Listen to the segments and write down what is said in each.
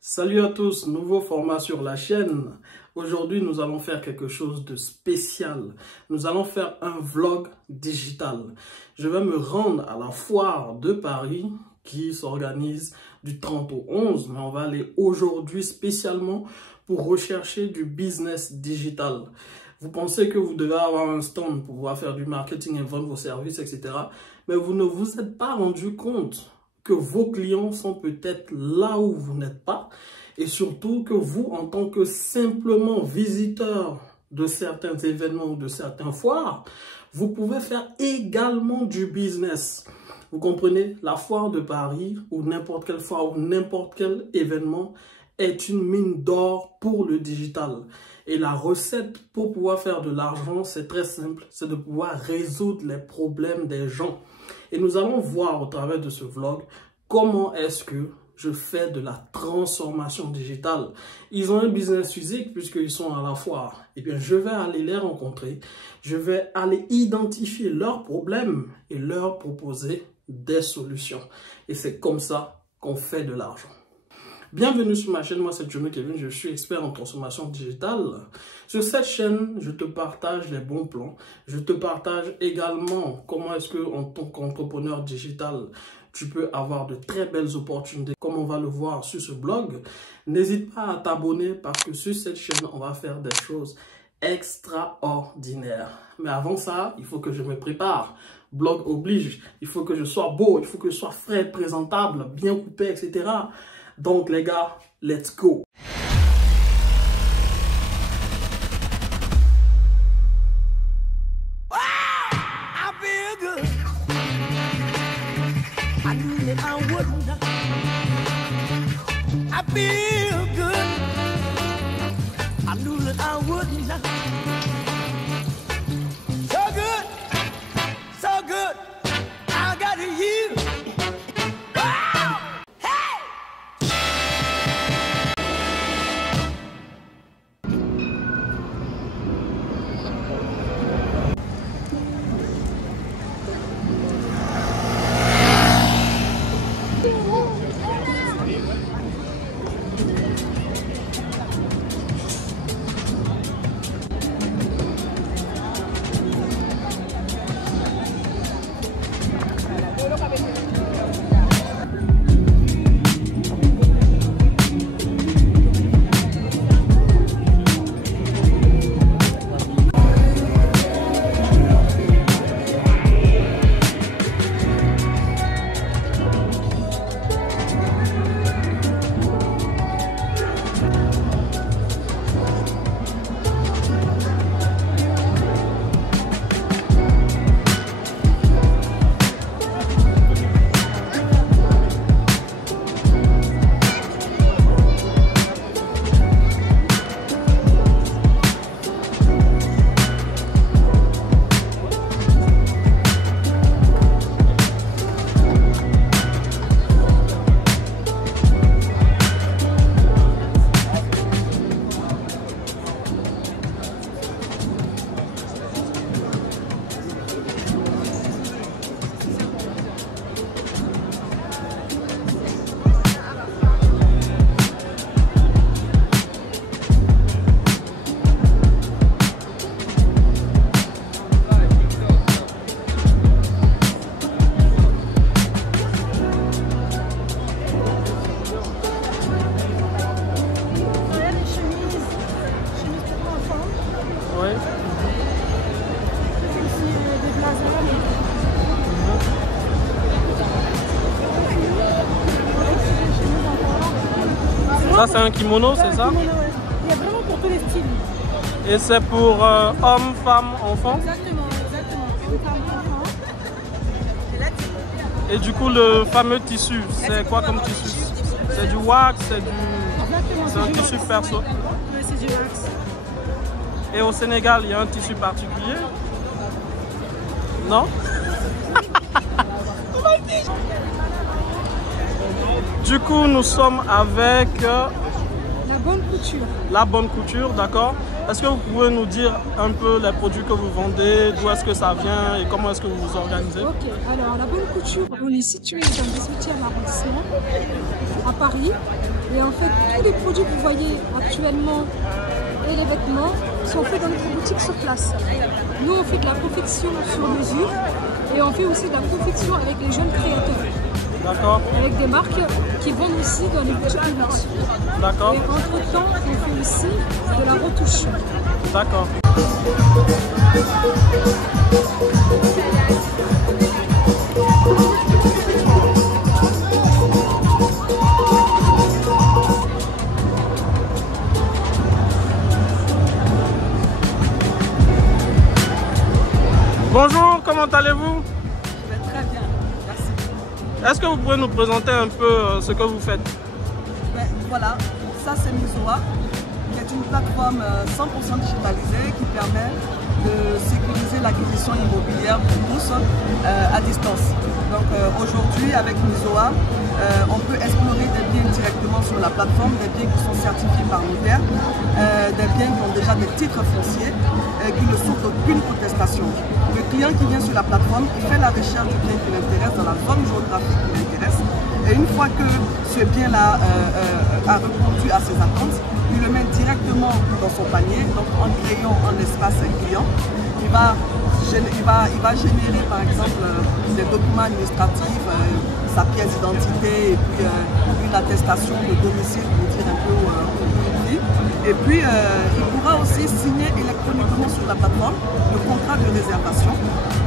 Salut à tous, nouveau format sur la chaîne. Aujourd'hui, nous allons faire quelque chose de spécial. Nous allons faire un vlog digital. Je vais me rendre à la foire de Paris qui s'organise du 30 au 11. Mais on va aller aujourd'hui spécialement pour rechercher du business digital. Vous pensez que vous devez avoir un stand pour pouvoir faire du marketing et vendre vos services, etc. Mais vous ne vous êtes pas rendu compte que vos clients sont peut-être là où vous n'êtes pas et surtout que vous, en tant que simplement visiteur de certains événements ou de certains foires, vous pouvez faire également du business. Vous comprenez, la foire de Paris ou n'importe quelle foire ou n'importe quel événement est une mine d'or pour le digital. Et la recette pour pouvoir faire de l'argent, c'est très simple, c'est de pouvoir résoudre les problèmes des gens. Et nous allons voir au travers de ce vlog comment est-ce que je fais de la transformation digitale. Ils ont un business physique puisqu'ils sont à la foire. Et bien, je vais aller les rencontrer, je vais aller identifier leurs problèmes et leur proposer des solutions. Et c'est comme ça qu'on fait de l'argent. Bienvenue sur ma chaîne, moi c'est Johnny Kevin, je suis expert en transformation digitale. Sur cette chaîne, je te partage les bons plans. Je te partage également comment est-ce que en tant qu'entrepreneur digital, tu peux avoir de très belles opportunités, comme on va le voir sur ce blog. N'hésite pas à t'abonner parce que sur cette chaîne, on va faire des choses extraordinaires. Mais avant ça, il faut que je me prépare. Blog oblige, il faut que je sois beau, il faut que je sois frais, présentable, bien coupé, etc. Donc les gars, let's go. Ça, c'est un kimono, c'est ça? Il y a vraiment pour tous les styles. Et c'est pour hommes, femmes, enfants? Exactement, exactement. Hommes, femmes, enfants. Et du coup, le fameux tissu, c'est quoi comme tissu? C'est du wax, c'est un tissu perso? Oui, c'est du wax. Et au Sénégal, il y a un tissu particulier? Non? Du coup, nous sommes avec La bonne couture. La Bonne Couture, d'accord. Est-ce que vous pouvez nous dire un peu les produits que vous vendez, d'où est-ce que ça vient et comment est-ce que vous vous organisez? Ok, alors La Bonne Couture, on est situé dans le 18e arrondissement, à Paris. Et en fait, tous les produits que vous voyez actuellement et les vêtements sont faits dans notre boutique sur place. Nous, on fait de la confection sur mesure et on fait aussi de la confection avec les jeunes créateurs. D'accord. Avec des marques qui vendent aussi dans les boutiques de luxe. D'accord. Et entre-temps, on fait aussi de la retouche. D'accord. Bonjour, comment allez-vous? Je vais très bien, merci. Est-ce que vous pouvez nous présenter un peu ce que vous faites? Voilà, ça c'est Mizoa, qui est une plateforme 100% digitalisée qui permet de sécuriser l'acquisition immobilière pour tous à distance. Donc aujourd'hui avec Mizoa, on peut explorer des biens directement sur la plateforme, des biens qui sont certifiés par notaire, des biens qui ont déjà des titres fonciers, qui ne souffrent d'aucune contestation. Le client qui vient sur la plateforme, il fait la recherche du bien qui l'intéresse dans la zone géographique qui l'intéresse. Et une fois que ce bien-là a répondu à ses attentes, il le met directement dans son panier, donc en créant un espace client. Il va générer par exemple des documents administratifs, sa pièce d'identité et puis une attestation de domicile pour dire un peu où il vit. Et puis il pourra aussi signer électroniquement sur la plateforme le contrat de réservation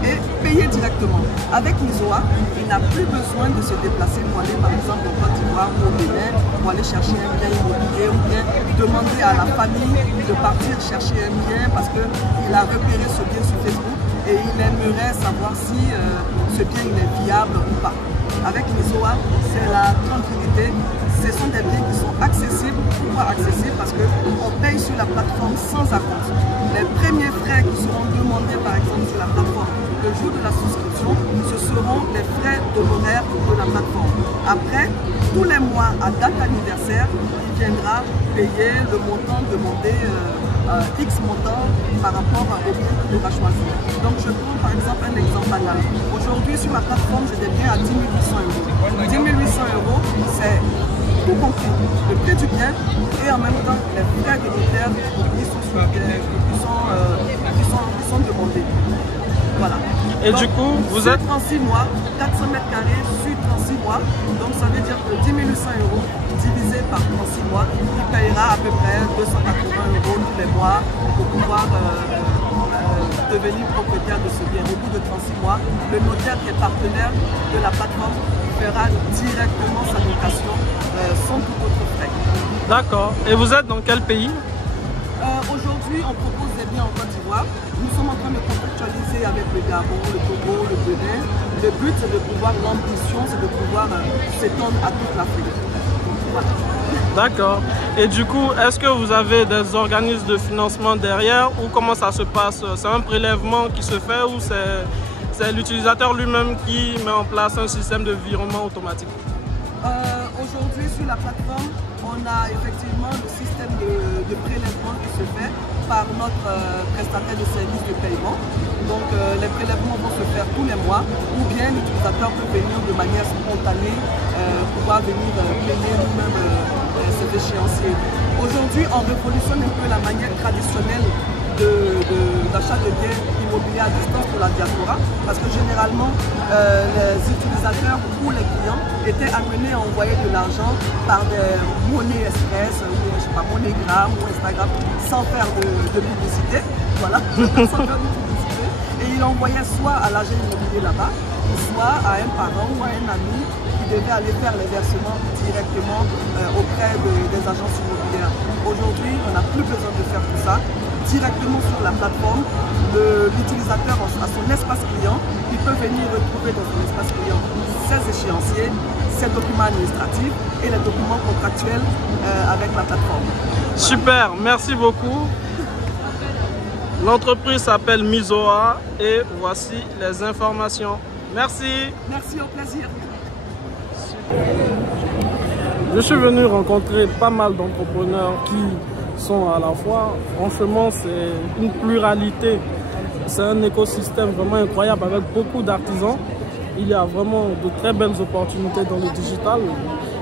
et payer directement. Avec Mizoa, il n'a plus besoin de se déplacer pour aller par exemple au Côte d'Ivoire ou au Bénin pour aller chercher un bien immobilier ou bien demander à la famille de partir chercher un bien parce qu'il a repéré ce bien sur Facebook et il aimerait savoir si ce bien il est viable ou pas. Avec Mizoa, c'est la tranquillité. Ce sont des biens qui sont accessibles. Pourquoi accessibles? Parce qu'on paye sur la plateforme sans acompte. Les premiers frais qui seront demandés par exemple sur la plateforme le jour de la souscription, ce seront les frais d'honoraires de la plateforme. Après, tous les mois à date anniversaire, il viendra payer le montant demandé, X montant par rapport au bien qu'il aura choisi. Donc je prends par exemple un exemple banal. Aujourd'hui sur la plateforme, j'ai des biens à 10 800 €. 10 800 €, c'est tout compris, le prix du bien et en même temps les frais de notaire qui sont demandés. Voilà. Et donc, du coup, vous sur êtes 36 mois, 400 mètres carrés sur 36 mois, donc ça veut dire que 10 800 € divisé par 36 mois, il payera à peu près 280 € tous les mois pour pouvoir devenir propriétaire de ce bien. Au bout de 36 mois, le notaire qui est partenaire de la plateforme fera directement sa location sans tout autre frais. d'accord. Et vous êtes dans quel pays? Aujourd'hui, on propose des biens en Côte d'Ivoire. Nous sommes en train de contractualiser avec le Gabon, le Togo, le Bénin. Le but, c'est de pouvoir, l'ambition, c'est de pouvoir s'étendre à toute l'Afrique. Voilà. D'accord. Et du coup, est-ce que vous avez des organismes de financement derrière ou comment ça se passe? C'est un prélèvement qui se fait ou c'est l'utilisateur lui-même qui met en place un système de virement automatique? Aujourd'hui, sur la plateforme, on a effectivement le système de prélèvement qui se fait par notre prestataire de services de paiement. Donc les prélèvements vont se faire tous les mois ou bien l'utilisateur peut venir de manière spontanée, pouvoir venir payer nous-mêmes cet échéancier. Aujourd'hui, on révolutionne un peu la manière traditionnelle d'achat de biens immobiliers à distance pour la diaspora parce que généralement les utilisateurs ou les clients étaient amenés à envoyer de l'argent par des monnaies express ou je sais pas, MoneyGram ou Instagram sans faire de publicité, voilà, sans faire de publicité, et ils l'envoyaient soit à l'agent immobilier là-bas, soit à un parent ou à un ami qui devait aller faire les versements directement auprès des agences immobilières. Aujourd'hui, on n'a plus besoin de faire tout ça. Directement sur la plateforme, l'utilisateur a son espace client, il peut venir retrouver dans son espace client ses échéanciers, ses documents administratifs et les documents contractuels avec la plateforme. Voilà. Super, merci beaucoup. L'entreprise s'appelle Mizoa et voici les informations. Merci. Merci, au plaisir. Je suis venu rencontrer pas mal d'entrepreneurs qui sont à la fois, franchement, c'est une pluralité. C'est un écosystème vraiment incroyable avec beaucoup d'artisans. Il y a vraiment de très belles opportunités dans le digital.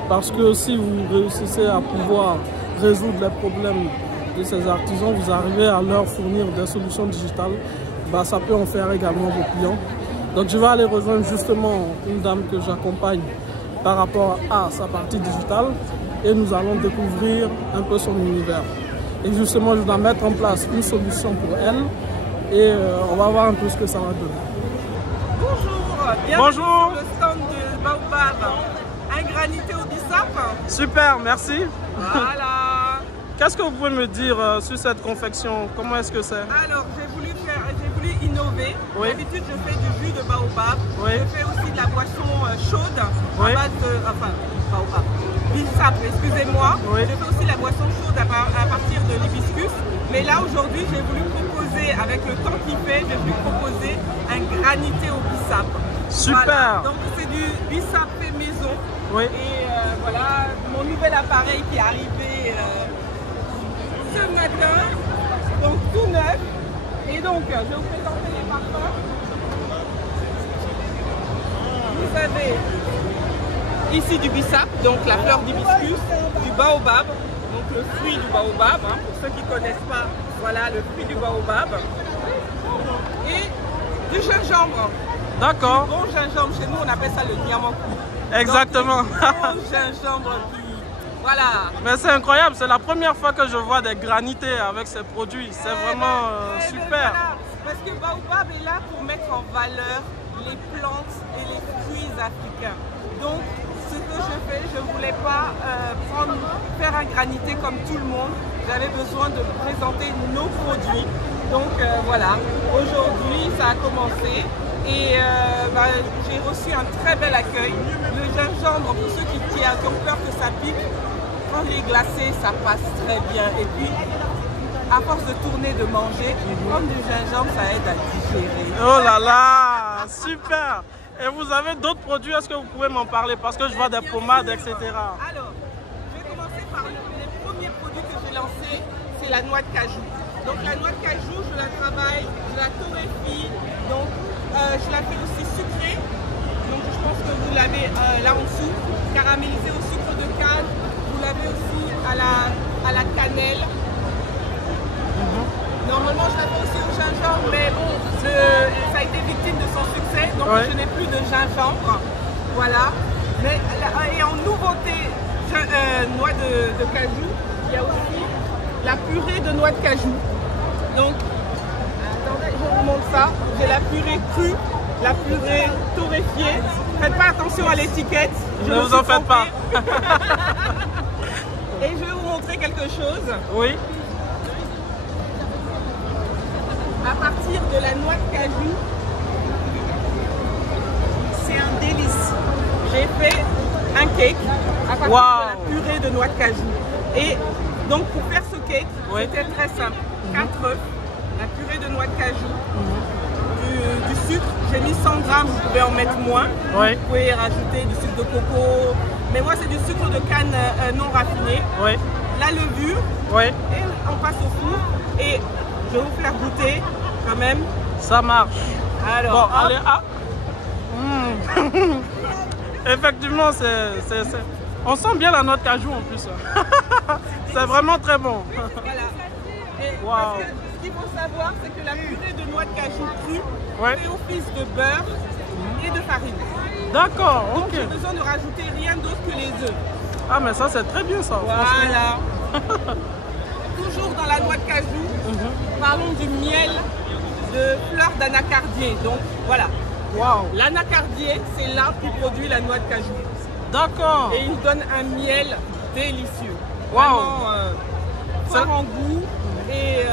parce que si vous réussissez à pouvoir résoudre les problèmes de ces artisans, vous arrivez à leur fournir des solutions digitales, bah, ça peut en faire également vos clients. Donc je vais aller rejoindre justement une dame que j'accompagne par rapport à sa partie digitale et nous allons découvrir un peu son univers. Et justement, je dois mettre en place une solution pour elle et on va voir un peu ce que ça va donner. Bonjour, bienvenue sur le stand de Baobab, un granité au bissap. Super, merci. Voilà. Qu'est-ce que vous pouvez me dire sur cette confection? Comment est-ce que c'est? Alors, j'ai voulu innover. Oui. D'habitude, je fais du jus de baobab. Oui. Je fais aussi de la boisson chaude Oui. à base de... Enfin, baobab. Bissap, excusez-moi. Oui. Je fais aussi la boisson chaude à partir de l'hibiscus. Mais là, aujourd'hui, j'ai voulu proposer, avec le temps qu'il fait, j'ai voulu proposer un granité au bissap. Super. Voilà. Donc, c'est du bissap fait maison. Oui. Et voilà, mon nouvel appareil qui est arrivé ce matin. Donc, tout neuf. Et donc, je vais vous présenter les parfums. Vous avez ici du bissap, donc la fleur d'hibiscus, du baobab, donc le fruit du baobab, hein, pour ceux qui ne connaissent pas, voilà le fruit du baobab. Et du gingembre. D'accord. Bon gingembre, chez nous on appelle ça le diamant cru. Exactement. Donc, bon gingembre qui... Voilà. Mais c'est incroyable, c'est la première fois que je vois des granités avec ces produits. C'est vraiment super. Voilà. Parce que Baobab est là pour mettre en valeur les plantes et les fruits africains. Donc, ce que je fais, je ne voulais pas faire un granité comme tout le monde. J'avais besoin de présenter nos produits. Donc, voilà. Aujourd'hui, ça a commencé. Et j'ai reçu un très bel accueil. Le gingembre, pour ceux qui ont peur que ça pique, quand il est glacé, ça passe très bien. Et puis, à force de tourner, de manger, prendre du gingembre, ça aide à digérer. Oh là là, super. Et vous avez d'autres produits, est-ce que vous pouvez m'en parler? Parce que je vois des pommades, etc. Alors, je vais commencer par les premiers produits que j'ai lancés, c'est la noix de cajou. Donc la noix de cajou, je la travaille, je la torréfie, donc je la fais aussi sucrée. Donc je pense que vous l'avez là en dessous, caramélisée au sucre de canne. Vous l'avez aussi à la cannelle. Normalement, je la fais aussi au gingembre, mais bon, ça a été victime de son succès, donc je n'ai plus de gingembre. Voilà. Mais, et en nouveauté, noix de cajou, il y a aussi la purée de noix de cajou. Donc, attendez, je vous montre ça. J'ai la purée crue, la purée torréfiée. Faites pas attention à l'étiquette. Ne vous en faites pas. Et je vais vous montrer quelque chose. Oui. À partir de la noix de cajou, c'est un délice. J'ai fait un cake à partir de la purée de noix de cajou. Et donc pour faire ce cake, c'était très simple. 4 œufs, la purée de noix de cajou, du sucre. J'ai mis 100 grammes, vous pouvez en mettre moins. Vous pouvez rajouter du sucre de coco. Mais moi c'est du sucre de canne non raffiné. La levure. Et on passe au four. Et je vais vous faire goûter quand même. Ça marche. Alors, bon, allez, effectivement, on sent bien la noix de cajou en plus. C'est vraiment très bon. Voilà. Et parce que ce qu'il faut savoir, c'est que la purée de noix de cajou crue fait office de beurre et de farine. D'accord, ok. Donc j'ai besoin de rajouter rien d'autre que les œufs. Ah mais ça c'est très bien ça. Voilà. Toujours dans la noix de cajou, parlons du miel de fleur d'anacardier. Donc voilà. L'anacardier, c'est l'arbre qui produit la noix de cajou. D'accord. Et il donne un miel délicieux. Vraiment fort en goût et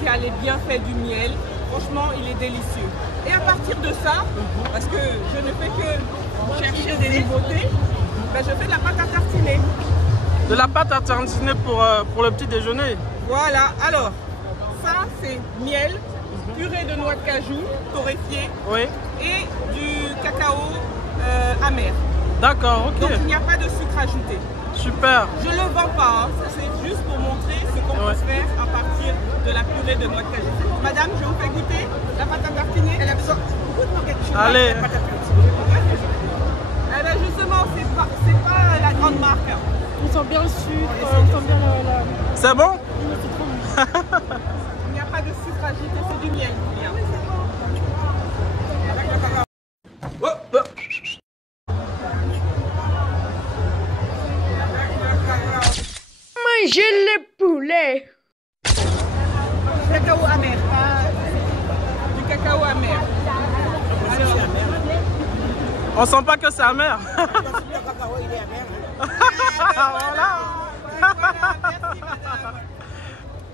qui a les bienfaits du miel. Franchement, il est délicieux. Et à partir de ça, parce que je ne fais que chercher des nouveautés, je fais de la pâte à tartiner. De la pâte à tartiner pour le petit déjeuner. Voilà, alors, ça c'est miel, purée de noix de cajou, torréfiée, et du cacao amer. D'accord, ok. Donc il n'y a pas de sucre ajouté. Super. Je ne le vends pas, hein. C'est juste pour montrer ce qu'on peut faire à partir de la purée de noix de cajou. Madame, je vous fais goûter la pâte à tartiner. Elle a besoin beaucoup de quelque chose. Allez. Eh bien justement, c'est pas la grande marque. On sent bien le sucre, on sent bien la... C'est bon? Il n'y a pas de sucre agité, c'est du miel. Manger le poulet. Cacao amer. Du cacao amer. Alors, On sent pas que c'est amer. Voilà. merci madame.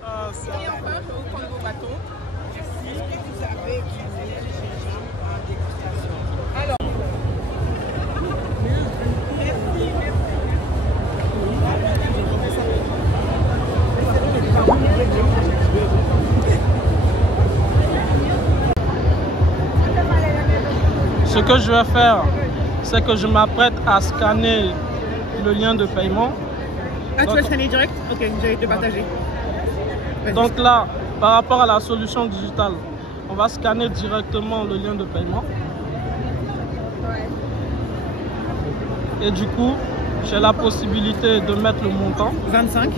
Ah, ça. Et enfin, je vous prendre vos bâtons. Merci. Alors. Ce que je vais faire, c'est que je m'apprête à scanner le lien de paiement. Ah, tu vas scanner direct? Ok, je vais te partager. Donc là, par rapport à la solution digitale, on va scanner directement le lien de paiement. Et du coup, j'ai la possibilité de mettre le montant. 25.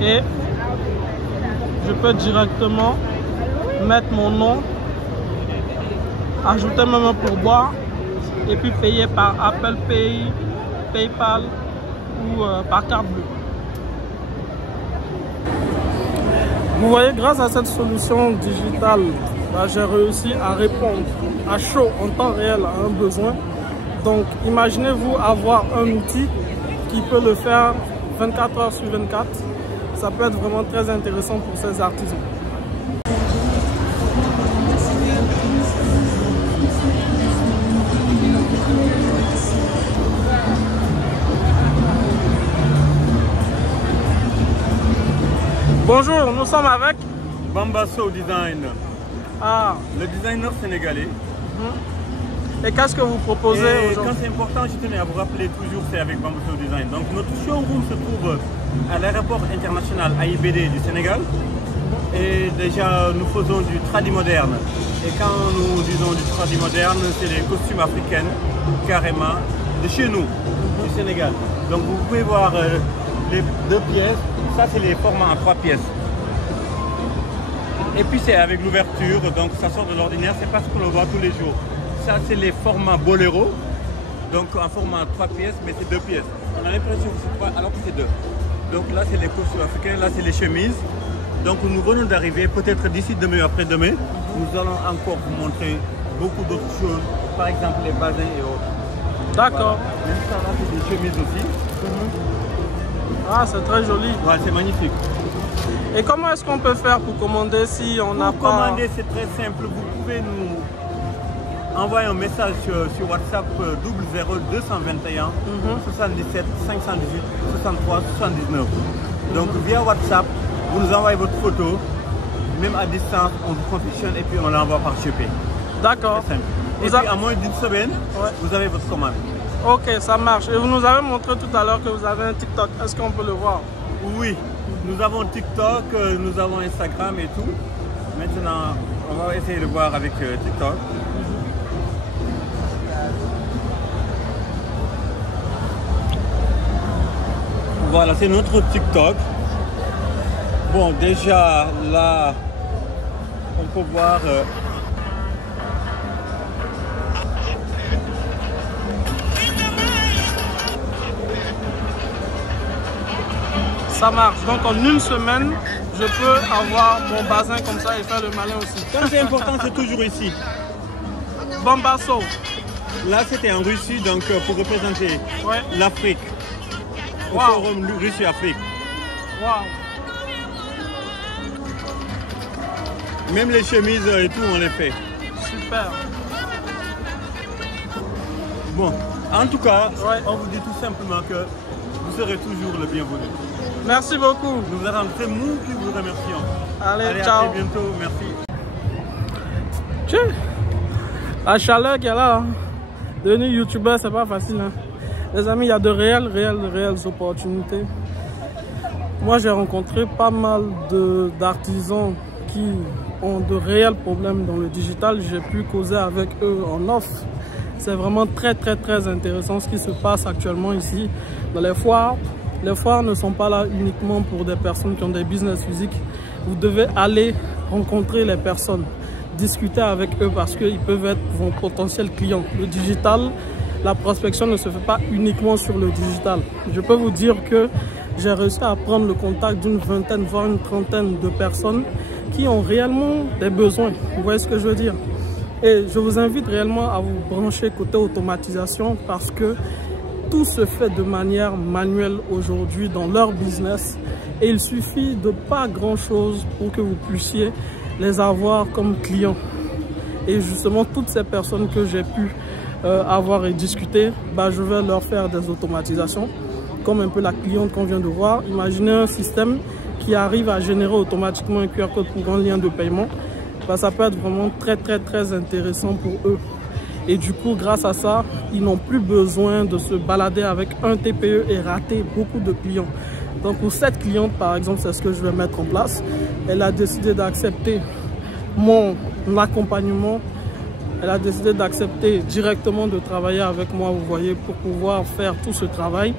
Et je peux directement mettre mon nom, ajouter même un pourboire et puis payer par Apple Pay, PayPal ou par carte bleue. Vous voyez, grâce à cette solution digitale, j'ai réussi à répondre à chaud en temps réel à un besoin. Donc imaginez-vous avoir un outil qui peut le faire 24 heures sur 24. Ça peut être vraiment très intéressant pour ces artisans. Bonjour, nous sommes avec Bambasso Design, le designer sénégalais. Et qu'est-ce que vous proposez Et aujourd'hui? quand c'est important, je tenais à vous rappeler toujours, c'est avec Bambasso Design. Donc notre showroom se trouve à l'aéroport international AIBD du Sénégal. Et déjà, nous faisons du tradi moderne. Et quand nous disons du tradi moderne, c'est les costumes africains, carrément, de chez nous, du Sénégal. Donc vous pouvez voir les 2 pièces. Ça, c'est les formats en 3 pièces. Et puis c'est avec l'ouverture, donc ça sort de l'ordinaire, c'est pas ce qu'on le voit tous les jours. Ça, c'est les formats boléro, donc en format 3 pièces, mais c'est 2 pièces. On a l'impression que c'est 3 alors que c'est 2. Donc là, c'est les costumes africains, là, c'est les chemises. Donc nous venons d'arriver, peut-être d'ici demain ou après-demain, nous allons encore vous montrer beaucoup d'autres choses, par exemple les bazins et autres. D'accord. Voilà. Même ça, là, c'est des chemises aussi. Ah, c'est très joli. Ouais, c'est magnifique. Et comment est-ce qu'on peut faire pour commander si on n'a pas... Pour commander, c'est très simple. Vous pouvez nous envoyer un message sur WhatsApp 00221 77 518 63 79. Donc via WhatsApp, vous nous envoyez votre photo, même à distance, on vous confectionne et puis on l'envoie par GP. D'accord. C'est simple. Et puis à moins d'une semaine, vous avez votre commande. Ok, ça marche. Et vous nous avez montré tout à l'heure que vous avez un TikTok. Est-ce qu'on peut le voir? Oui, nous avons TikTok, nous avons Instagram et tout. Maintenant, on va essayer de voir avec TikTok. Voilà, c'est notre TikTok. Bon, déjà là, on peut voir... Ça marche. Donc en une semaine, je peux avoir mon bazin comme ça et faire le malin aussi. Quand c'est important, c'est toujours ici. Bambasso. Là, c'était en Russie, donc pour représenter l'Afrique. Au forum Russie-Afrique. Wow. Même les chemises et tout, on les fait. Super. Bon, en tout cas, on vous dit tout simplement que vous serez toujours le bienvenu. Merci beaucoup. Nous vous attendons, c'est nous qui vous remercions. Allez, ciao. À très bientôt, merci. Tiens, la chaleur qu'il y a là, devenir youtubeur, c'est pas facile. Hein. Les amis, il y a de réelles opportunités. Moi, j'ai rencontré pas mal d'artisans qui ont de réels problèmes dans le digital. J'ai pu causer avec eux en off. C'est vraiment très intéressant ce qui se passe actuellement ici dans les foires. Les foires ne sont pas là uniquement pour des personnes qui ont des business physiques. Vous devez aller rencontrer les personnes, discuter avec eux parce qu'ils peuvent être vos potentiels clients. Le digital, la prospection ne se fait pas uniquement sur le digital. Je peux vous dire que j'ai réussi à prendre le contact d'une vingtaine, voire une trentaine de personnes qui ont réellement des besoins. Vous voyez ce que je veux dire? Et je vous invite réellement à vous brancher côté automatisation parce que tout se fait de manière manuelle aujourd'hui dans leur business et il suffit de pas grand chose pour que vous puissiez les avoir comme clients. Et justement, toutes ces personnes que j'ai pu avoir et discuter, je vais leur faire des automatisations comme un peu la cliente qu'on vient de voir. Imaginez un système qui arrive à générer automatiquement un QR code pour un lien de paiement. Ça peut être vraiment très intéressant pour eux. Et du coup, grâce à ça, ils n'ont plus besoin de se balader avec un TPE et rater beaucoup de clients. Donc pour cette cliente, par exemple, c'est ce que je vais mettre en place. Elle a décidé d'accepter mon accompagnement. Elle a décidé d'accepter directement de travailler avec moi, vous voyez, pour pouvoir faire tout ce travail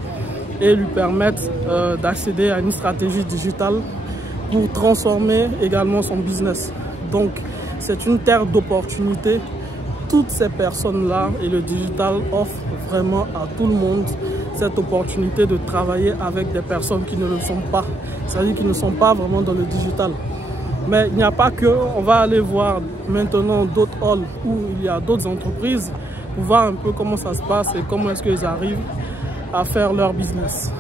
et lui permettre d'accéder à une stratégie digitale pour transformer également son business. Donc, c'est une terre d'opportunités. Toutes ces personnes-là et le digital offre vraiment à tout le monde cette opportunité de travailler avec des personnes qui ne le sont pas. C'est-à-dire qui ne sont pas vraiment dans le digital. Mais il n'y a pas que, on va aller voir maintenant d'autres halls où il y a d'autres entreprises pour voir un peu comment ça se passe et comment est-ce qu'ils arrivent à faire leur business.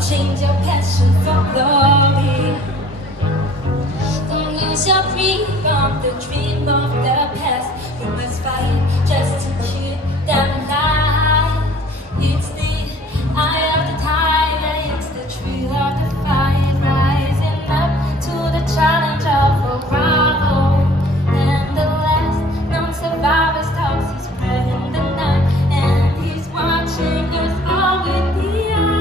Change your passion for glory. Don't lose your freedom, the dream of the past. We must fight just to keep them alive. It's the eye of the tiger, it's the tree of the fight, rising up to the challenge of a rival. And the last known survivor starts his prayer in the night, and he's watching us all with the eye.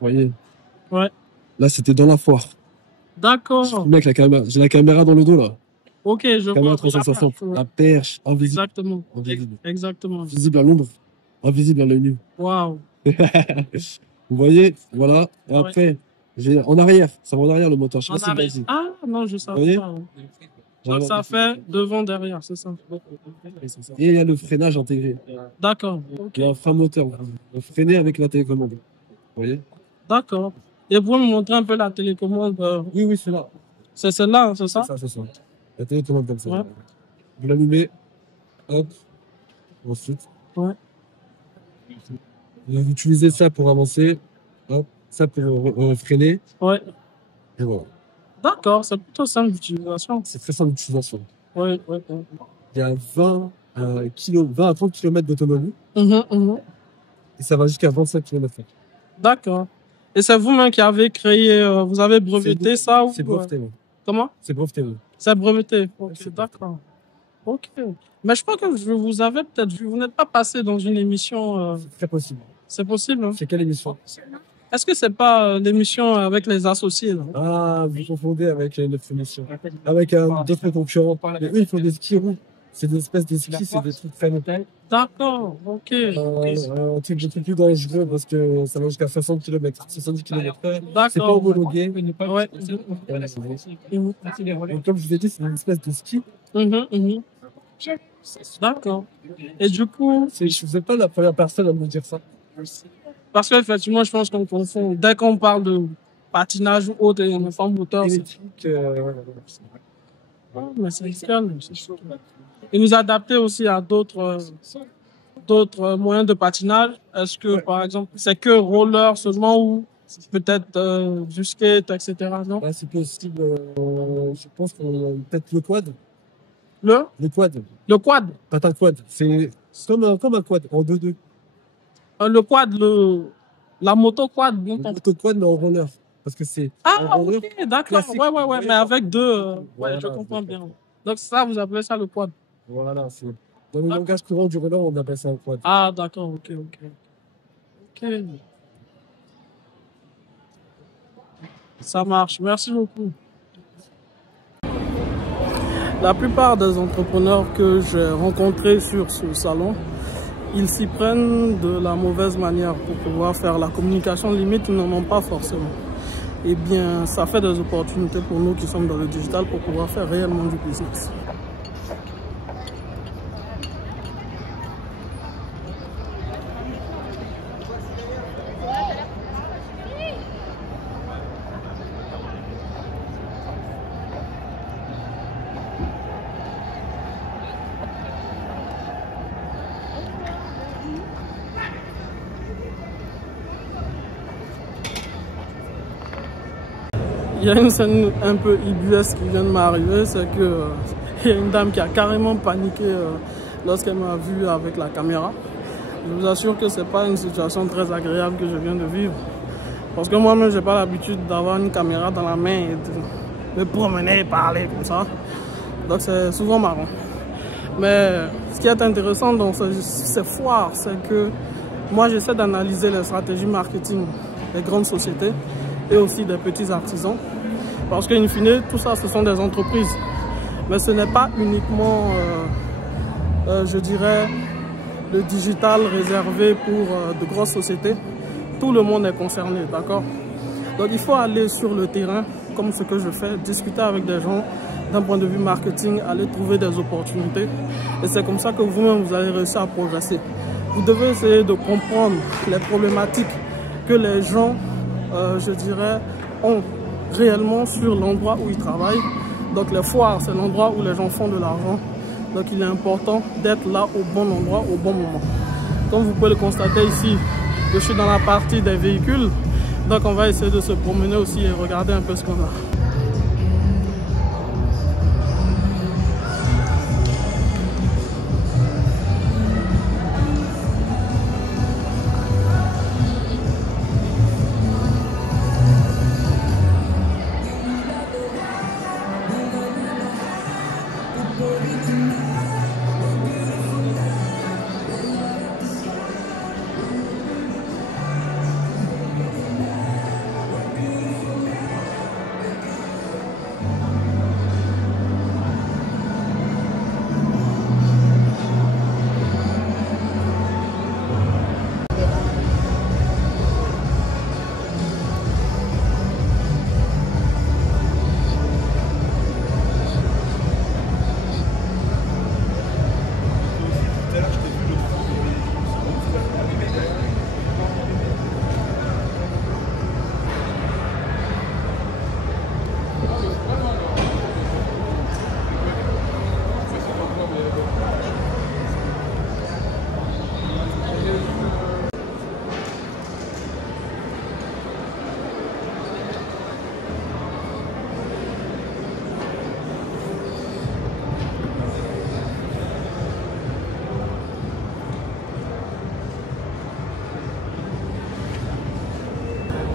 Vous voyez? Ouais. Là, c'était dans la foire. D'accord. Mec, j'ai la caméra dans le dos, là. Ok, je vois. Caméra 360. La perche, invisible. Exactement. Invisible. Exactement. Visible à l'ombre, invisible à l'œil nu. Waouh. Vous voyez? Voilà. Et après, j'ai en arrière. Ça va en arrière, le moteur. Je sais pas si c'est basique. Ah, non, je savais pas. Donc, ça fait devant, derrière, c'est ça. Et il y a le freinage intégré. D'accord. Il y a un frein moteur. On freiner avec la télécommande. Vous voyez? D'accord. Et vous pouvez me montrer un peu la télécommande? Oui, c'est là. C'est celle-là, c'est ça? C'est ça. La télécommande comme ça. Ouais. Vous l'allumez. Hop. Ensuite. Ouais. Vous utilisez ça pour avancer. Hop. Ça pour freiner. Ouais. Et voilà. D'accord, c'est plutôt simple d'utilisation. C'est très simple d'utilisation. Oui. Il y a 20 à 30 km d'autonomie. Et ça va jusqu'à 25 km. D'accord. Et c'est vous-même qui avez créé, vous avez breveté ça ou C'est breveté, oui. Comment? C'est breveté, oui. C'est breveté. Ok, C'est d'accord. Ok. Mais je crois que je vous avais peut-être vu. Vous n'êtes pas passé dans une émission. C'est très possible. C'est possible, hein? C'est quelle émission? Est-ce que c'est pas l'émission avec les associés, là? Ah, vous confondez avec notre émission. Avec d'autres concurrents. Mais eux, ils font des skis roux. C'est des espèces de skis, c'est des trucs très montés. D'accord, ok. Un truc de plus dangereux parce que ça va jusqu'à 60 km, 70 km/h. C'est pas D'accord. homologué. Ouais. Donc, comme je vous ai dit, c'est une espèce de ski. Mhm. D'accord. Et du coup, Je ne vous êtes pas la première personne à me dire ça. parce qu'effectivement, je pense qu'on confond. Dès qu'on parle de patinage ou autre, et on enfant moteur, c'est... Électrique, Oh, mais c'est calme, c'est chaud. Et vous adaptez aussi à d'autres moyens de patinage. Est-ce que, par exemple, c'est que roller seulement ou peut-être du skate, etc. Non? là, c'est possible. Je pense qu'on peut-être le quad. Le Le quad. quad. Pas un quad. C'est comme un quad en 2-2. Le quad, la moto quad, bien Le entendu. quad, mais en roller. Parce que c'est Ah, en roller. ok, d'accord. classique. Ouais, mais avec deux. Ouais, Voilà, je comprends c'est- bien. Donc, ça, vous appelez ça le quad. Voilà, c'est. Dans le langage courant du roller, on appelle ça un quad. Ah, d'accord, ok. Ça marche, merci beaucoup. La plupart des entrepreneurs que j'ai rencontrés sur ce salon, ils s'y prennent de la mauvaise manière pour pouvoir faire la communication. Limite, ils n'en ont pas forcément. Eh bien, ça fait des opportunités pour nous qui sommes dans le digital pour pouvoir faire réellement du business. Il y a une scène un peu ubuesque qui vient de m'arriver, c'est que il y a une dame qui a carrément paniqué lorsqu'elle m'a vu avec la caméra. Je vous assure que c'est pas une situation très agréable que je viens de vivre. Parce que moi-même, j'ai pas l'habitude d'avoir une caméra dans la main et de me promener et parler comme ça. Donc c'est souvent marrant. Mais ce qui est intéressant dans ces foires, c'est que moi, j'essaie d'analyser les stratégies marketing des grandes sociétés et aussi des petits artisans. Parce qu'in fine, tout ça, ce sont des entreprises. Mais ce n'est pas uniquement, je dirais, le digital réservé pour de grosses sociétés. Tout le monde est concerné, d'accord? Donc il faut aller sur le terrain, comme ce que je fais, discuter avec des gens d'un point de vue marketing, aller trouver des opportunités. Et c'est comme ça que vous-même, vous allez réussir à progresser. Vous devez essayer de comprendre les problématiques que les gens, je dirais, ont réellement sur l'endroit où ils travaillent. Donc les foires, c'est l'endroit où les gens font de l'argent. Donc il est important d'être là au bon endroit, au bon moment. Comme vous pouvez le constater ici, je suis dans la partie des véhicules. Donc on va essayer de se promener aussi et regarder un peu ce qu'on a.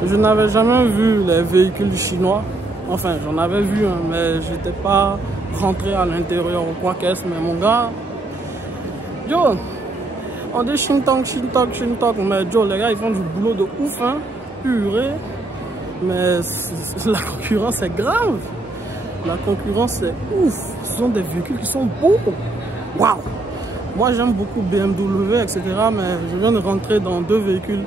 Je n'avais jamais vu les véhicules chinois. Enfin, j'en avais vu, hein, mais j'étais pas rentré à l'intérieur ou quoi qu'est-ce. Mais mon gars, yo, on dit Shintok, mais yo, les gars, ils font du boulot de ouf, hein, purée. Mais la concurrence est grave. La concurrence est ouf. Ce sont des véhicules qui sont beaux. Waouh! Moi, j'aime beaucoup BMW, etc. Mais je viens de rentrer dans 2 véhicules.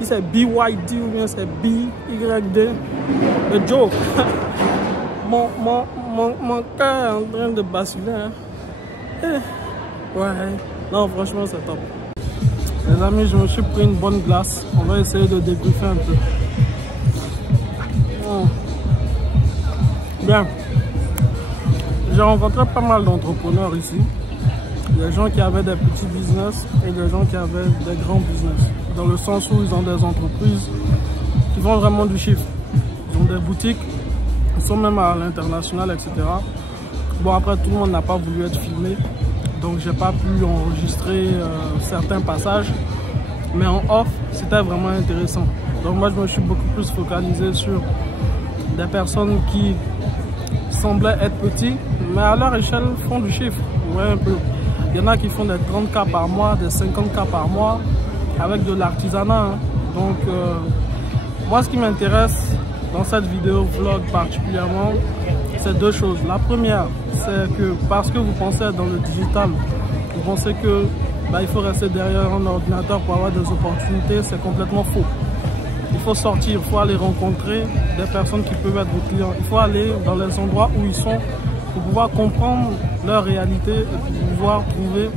Si c'est BYD ou bien c'est BYD. Mais Joe, mon cœur est en train de basculer. Hein. Ouais, non, franchement, c'est top. Les amis, je me suis pris une bonne glace. On va essayer de débriefer un peu. Bien. J'ai rencontré pas mal d'entrepreneurs ici. Des gens qui avaient des petits business et des gens qui avaient des grands business. Dans le sens où ils ont des entreprises qui font vraiment du chiffre. Ils ont des boutiques, ils sont même à l'international, etc. Bon, après, tout le monde n'a pas voulu être filmé. Donc, j'ai pas pu enregistrer certains passages. Mais en off, c'était vraiment intéressant. Donc, moi, je me suis beaucoup plus focalisé sur des personnes qui semblaient être petits, mais à leur échelle font du chiffre. Ouais, un peu. Il y en a qui font des 30K par mois, des 50K par mois, avec de l'artisanat. Hein. Donc, moi, ce qui m'intéresse dans cette vidéo vlog particulièrement, c'est 2 choses. La première, c'est que parce que vous pensez être dans le digital, vous pensez que il faut rester derrière un ordinateur pour avoir des opportunités, c'est complètement faux. Il faut sortir, il faut aller rencontrer des personnes qui peuvent être vos clients. Il faut aller dans les endroits où ils sont pour pouvoir comprendre leur réalité et pour pouvoir trouver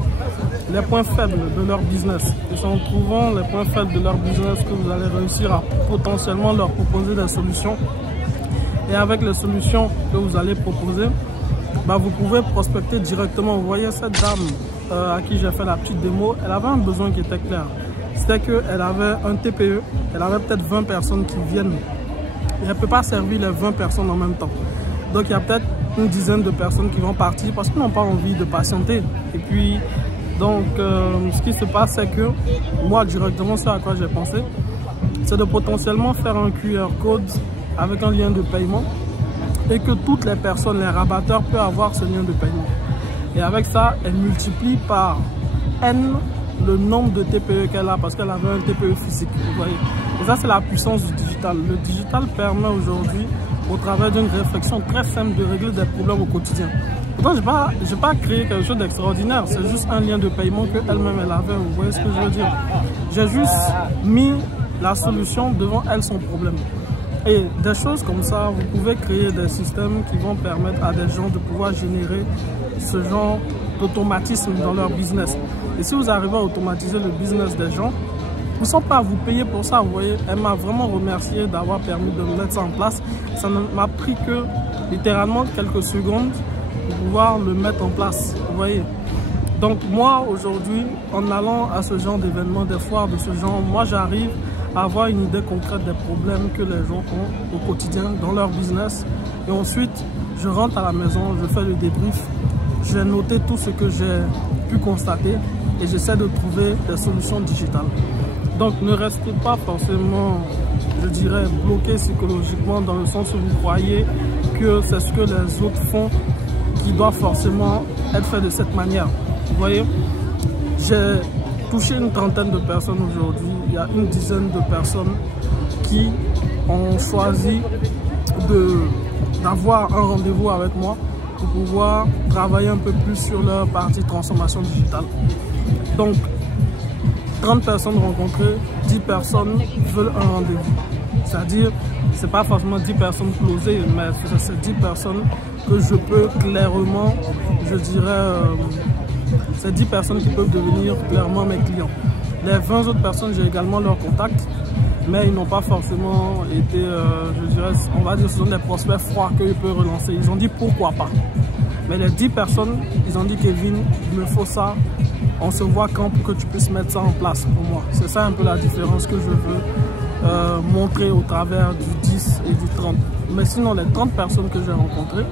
les points faibles de leur business. Et c'est en trouvant les points faibles de leur business que vous allez réussir à potentiellement leur proposer des solutions. Et avec les solutions que vous allez proposer, vous pouvez prospecter directement. Vous voyez cette dame à qui j'ai fait la petite démo, elle avait un besoin qui était clair. C'était qu'elle avait un TPE, elle avait peut-être 20 personnes qui viennent. Et elle ne peut pas servir les 20 personnes en même temps. Donc il y a peut-être une dizaine de personnes qui vont partir parce qu'ils n'ont pas envie de patienter. Et puis, donc, ce qui se passe, c'est que moi, directement, c'est à quoi j'ai pensé, c'est de potentiellement faire un QR code avec un lien de paiement et que toutes les personnes, les rabatteurs, peuvent avoir ce lien de paiement. Et avec ça, elle multiplie par N le nombre de TPE qu'elle a parce qu'elle avait un TPE physique. Vous voyez. Et ça, c'est la puissance du digital. Le digital permet aujourd'hui, au travers d'une réflexion très simple, de régler des problèmes au quotidien. Pourtant, je n'ai pas créé quelque chose d'extraordinaire. C'est juste un lien de paiement qu'elle-même elle avait. Vous voyez ce que je veux dire? J'ai juste mis la solution devant elle, son problème. Et des choses comme ça, vous pouvez créer des systèmes qui vont permettre à des gens de pouvoir générer ce genre d'automatisme dans leur business. Et si vous arrivez à automatiser le business des gens, vous ne sont pas à vous payer pour ça, vous voyez. Elle m'a vraiment remercié d'avoir permis de mettre ça en place. Ça ne m'a pris que littéralement quelques secondes pour pouvoir le mettre en place, vous voyez. Donc moi, aujourd'hui, en allant à ce genre d'événements, des foires de ce genre, moi j'arrive à avoir une idée concrète des problèmes que les gens ont au quotidien dans leur business. Et ensuite, je rentre à la maison, je fais le débrief. J'ai noté tout ce que j'ai pu constater et j'essaie de trouver des solutions digitales. Donc ne restez pas forcément, je dirais, bloqué psychologiquement dans le sens où vous croyez que c'est ce que les autres font qui doit forcément être fait de cette manière. Vous voyez, j'ai touché une trentaine de personnes aujourd'hui. Il y a une dizaine de personnes qui ont choisi d'avoir un rendez-vous avec moi pour pouvoir travailler un peu plus sur leur partie transformation digitale. Donc, 30 personnes rencontrées, 10 personnes veulent un rendez-vous. C'est-à-dire, ce n'est pas forcément 10 personnes closées, mais c'est 10 personnes que je peux clairement, je dirais, c'est 10 personnes qui peuvent devenir clairement mes clients. Les 20 autres personnes, j'ai également leur contact, mais ils n'ont pas forcément été, je dirais, on va dire, ce sont des prospects froids qu'ils peuvent relancer. Ils ont dit pourquoi pas. Mais les 10 personnes, ils ont dit Kevin, il me faut ça. On se voit quand pour que tu puisses mettre ça en place pour moi. C'est ça un peu la différence que je veux montrer au travers du 10 et du 30. Mais sinon, les 30 personnes que j'ai rencontrées,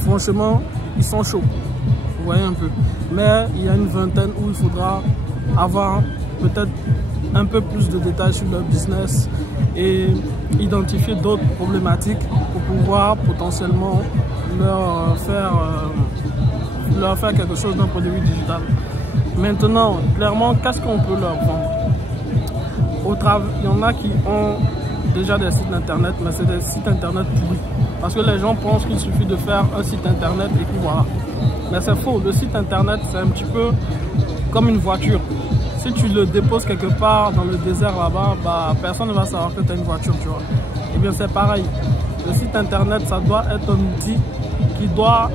franchement, ils sont chauds. Vous voyez un peu. Mais il y a une vingtaine où il faudra avoir peut-être un peu plus de détails sur leur business et identifier d'autres problématiques pour pouvoir potentiellement leur faire quelque chose d'un produit digital. Maintenant, clairement, qu'est-ce qu'on peut leur vendre? Il y en a qui ont déjà des sites internet, mais c'est des sites internet pourris. Parce que les gens pensent qu'il suffit de faire un site internet et puis voilà. Mais c'est faux, le site internet c'est un petit peu comme une voiture. Si tu le déposes quelque part dans le désert là-bas, bah, personne ne va savoir que tu as une voiture, tu vois. Et bien c'est pareil, le site internet ça doit être un outil qui doit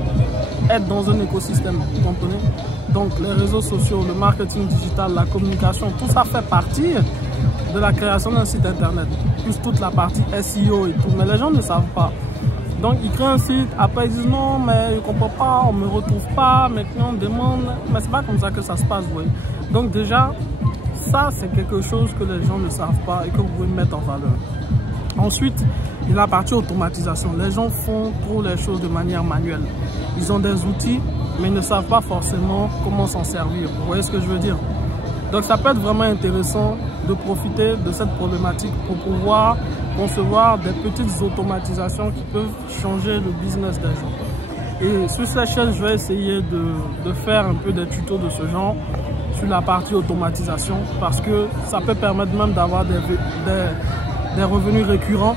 être dans un écosystème, vous comprenez? Donc les réseaux sociaux, le marketing digital, la communication, tout ça fait partie de la création d'un site internet, plus toute la partie SEO et tout, mais les gens ne savent pas. Donc ils créent un site, après ils disent non mais je ne comprends pas, on ne me retrouve pas, maintenant on demande, mais c'est pas comme ça que ça se passe, vous voyez. Donc déjà, ça c'est quelque chose que les gens ne savent pas et que vous pouvez mettre en valeur. Ensuite, il y a la partie automatisation. Les gens font trop les choses de manière manuelle. Ils ont des outils, mais ils ne savent pas forcément comment s'en servir. Vous voyez ce que je veux dire? Donc ça peut être vraiment intéressant de profiter de cette problématique pour pouvoir concevoir des petites automatisations qui peuvent changer le business des gens. Et sur cette chaîne, je vais essayer de faire un peu des tutos de ce genre sur la partie automatisation parce que ça peut permettre même d'avoir des revenus récurrents.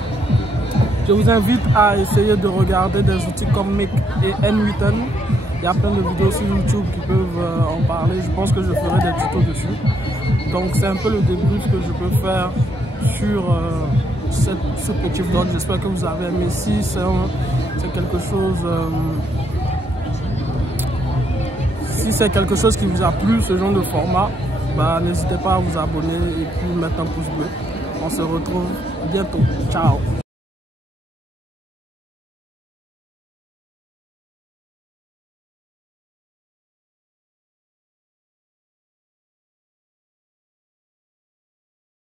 Je vous invite à essayer de regarder des outils comme Make et N8N. Il y a plein de vidéos sur YouTube qui peuvent en parler. Je pense que je ferai des tutos dessus. Donc c'est un peu le début que je peux faire sur ce petit vlog. J'espère que vous avez aimé. Si c'est quelque chose... si c'est quelque chose qui vous a plu, ce genre de format, bah, n'hésitez pas à vous abonner et puis mettre un pouce bleu. On se retrouve bientôt. Ciao.